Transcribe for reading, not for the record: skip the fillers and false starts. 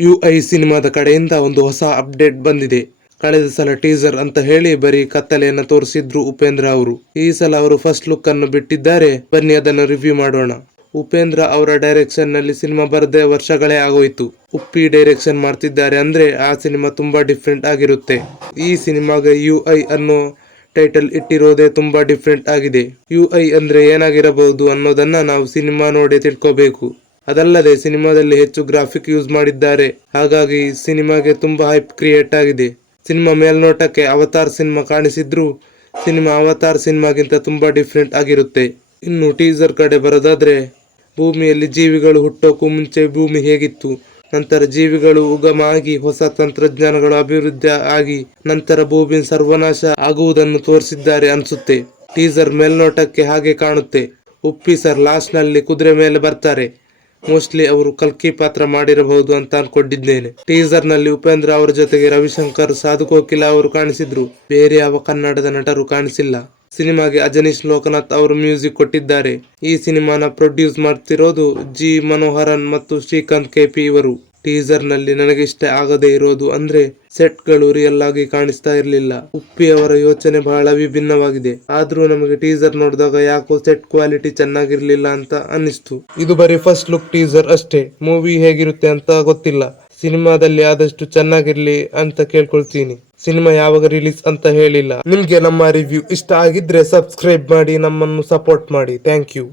UI ಸಿನಿಮಾದ ಕಡೆಯಿಂದ ಒಂದು ಹೊಸ ಅಪ್ಡೇಟ್ ಬಂದಿದೆ. ಕಳೆದ ಸಲ ಟೀಸರ್ ಅಂತ ಹೇಳಿ ಬರೀ ಕತ್ತಲೆಯನ್ನ ತೋರಿಸಿದ್ರು ಉಪೇಂದ್ರ ಅವರು. ಈ ಸಲ ಅವರು ಫಸ್ಟ್ ಲುಕ್ ಅನ್ನು ಬಿಟ್ಟಿದ್ದಾರೆ. ಬನ್ನಿ ಅದನ್ನು ರಿವ್ಯೂ ಮಾಡೋಣ. ಉಪೇಂದ್ರ ಅವರ ಡೈರೆಕ್ಷನ್ ನಲ್ಲಿ ಸಿನಿಮಾ ಬರದೆ ವರ್ಷಗಳೇ ಆಗೋಯ್ತು. ಉಪ್ಪಿ ಡೈರೆಕ್ಷನ್ ಮಾಡ್ತಿದ್ದಾರೆ ಅಂದ್ರೆ ಆ ಸಿನಿಮಾ ತುಂಬಾ ಡಿಫ್ರೆಂಟ್ ಆಗಿರುತ್ತೆ. ಈ ಸಿನಿಮಾಗೆ UI ಅನ್ನೋ ಟೈಟಲ್ ಇಟ್ಟಿರೋದೇ ತುಂಬಾ ಡಿಫ್ರೆಂಟ್ ಆಗಿದೆ. UI ಅಂದ್ರೆ ಏನಾಗಿರಬಹುದು ಅನ್ನೋದನ್ನ ನಾವು ಸಿನಿಮಾ ನೋಡಿ ತಿಳ್ಕೋಬೇಕು. ಅದಲ್ಲದೆ ಸಿನಿಮಾದಲ್ಲಿ ಹೆಚ್ಚು ಗ್ರಾಫಿಕ್ ಯೂಸ್ ಮಾಡಿದ್ದಾರೆ. ಹಾಗಾಗಿ ಸಿನಿಮಾಗೆ ತುಂಬಾ ಹೈಪ್ ಕ್ರಿಯೇಟ್ ಆಗಿದೆ. ಸಿನಿಮಾ ಮೇಲ್ನೋಟಕ್ಕೆ ಅವತಾರ್ ಸಿನಿಮಾ ಕಾಣಿಸಿದ್ರು ಸಿನಿಮಾ ಅವತಾರ್ ಸಿನಿಮಾಗಿಂತ ತುಂಬಾ ಡಿಫ್ರೆಂಟ್ ಆಗಿರುತ್ತೆ. ಇನ್ನು ಟೀಸರ್ ಕಡೆ ಬರೋದಾದ್ರೆ, ಭೂಮಿಯಲ್ಲಿ ಜೀವಿಗಳು ಹುಟ್ಟೋಕು ಮುಂಚೆ ಭೂಮಿ ಹೇಗಿತ್ತು, ನಂತರ ಜೀವಿಗಳು ಉಗಮ ಆಗಿ ಹೊಸ ತಂತ್ರಜ್ಞಾನಗಳು ಅಭಿವೃದ್ಧಿ ಆಗಿ ನಂತರ ಭೂಮಿ ಸರ್ವನಾಶ ಆಗುವುದನ್ನು ತೋರಿಸಿದ್ದಾರೆ ಅನ್ಸುತ್ತೆ. ಟೀಸರ್ ಮೇಲ್ನೋಟಕ್ಕೆ ಹಾಗೆ ಕಾಣುತ್ತೆ. ಉಪ್ಪಿ ಸರ್ ಲಾಸ್ಟ್ ನಲ್ಲಿ ಕುದುರೆ ಮೇಲೆ ಬರ್ತಾರೆ. ಮೋಸ್ಟ್ಲಿ ಅವರು ಕಲ್ಕಿ ಪಾತ್ರ ಮಾಡಿರಬಹುದು ಅಂತ ಅನ್ಕೊಂಡಿದ್ದೇನೆ. ಟೀಸರ್ ನಲ್ಲಿ ಉಪೇಂದ್ರ ಅವರ ಜೊತೆಗೆ ರವಿಶಂಕರ್, ಸಾಧು ಕೋಕಿಲ ಅವರು ಕಾಣಿಸಿದ್ರು. ಬೇರೆ ಯಾವ ಕನ್ನಡದ ನಟರು ಕಾಣಿಸಿಲ್ಲ. ಸಿನಿಮಾಗೆ ಅಜನೀಶ್ ಲೋಕನಾಥ್ ಅವರು ಮ್ಯೂಸಿಕ್ ಕೊಟ್ಟಿದ್ದಾರೆ. ಈ ಸಿನಿಮಾನ ಪ್ರೊಡ್ಯೂಸ್ ಮಾಡ್ತಿರೋದು ಜಿ ಮನೋಹರನ್ ಮತ್ತು ಶ್ರೀಕಾಂತ್ KP ಇವರು. ಟೀಸರ್ ನಲ್ಲಿ ನನಗೆ ಇಷ್ಟ ಆಗದೆ ಇರೋದು ಅಂದ್ರೆ ಸೆಟ್ ಗಳು ರಿಯಲ್ ಆಗಿ ಕಾಣಿಸ್ತಾ ಇರ್ಲಿಲ್ಲ. ಉಪ್ಪಿ ಅವರ ಯೋಚನೆ ಬಹಳ ವಿಭಿನ್ನವಾಗಿದೆ. ಆದ್ರೂ ನಮಗೆ ಟೀಸರ್ ನೋಡಿದಾಗ ಯಾಕೋ ಸೆಟ್ ಕ್ವಾಲಿಟಿ ಚೆನ್ನಾಗಿರ್ಲಿಲ್ಲ ಅಂತ ಅನ್ನಿಸ್ತು. ಇದು ಬರೀ ಫಸ್ಟ್ ಲುಕ್ ಟೀಸರ್ ಅಷ್ಟೇ. ಮೂವಿ ಹೇಗಿರುತ್ತೆ ಅಂತ ಗೊತ್ತಿಲ್ಲ. ಸಿನಿಮಾದಲ್ಲಿ ಆದಷ್ಟು ಚೆನ್ನಾಗಿರ್ಲಿ ಅಂತ ಕೇಳ್ಕೊಳ್ತೀನಿ. ಸಿನಿಮಾ ಯಾವಾಗ ರಿಲೀಸ್ ಅಂತ ಹೇಳಿಲ್ಲ. ನಿಮ್ಗೆ ನಮ್ಮ ರಿವ್ಯೂ ಇಷ್ಟ ಆಗಿದ್ರೆ ಸಬ್ಸ್ಕ್ರೈಬ್ ಮಾಡಿ ನಮ್ಮನ್ನು ಸಪೋರ್ಟ್ ಮಾಡಿ. Thank you.